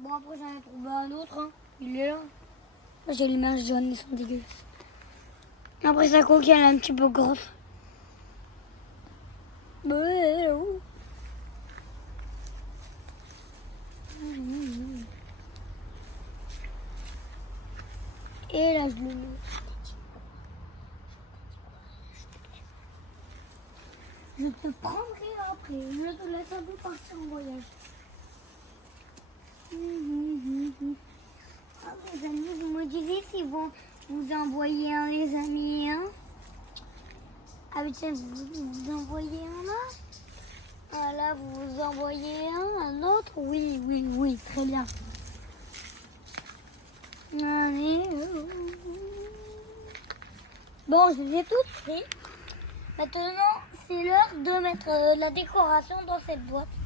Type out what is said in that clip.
Bon, après, j'en ai trouvé un autre. Hein. Il est là. Là, j'ai les mains jaunes, ils sont dégueulasses. Après, sa coquille, elle est un petit peu grosse. Et là, je le mets. Je te prendrai après. Je te laisse un peu partir en voyage. Ah, mes amis, vous me direz si vous envoyez un, les amis. Hein? Ah, mais tiens, vous envoyez un là. Ah, là, vous envoyez un autre. Oui, oui, oui, très bien. Allez. Bon, je les ai toutes pris. Maintenant, c'est l'heure de mettre la décoration dans cette boîte.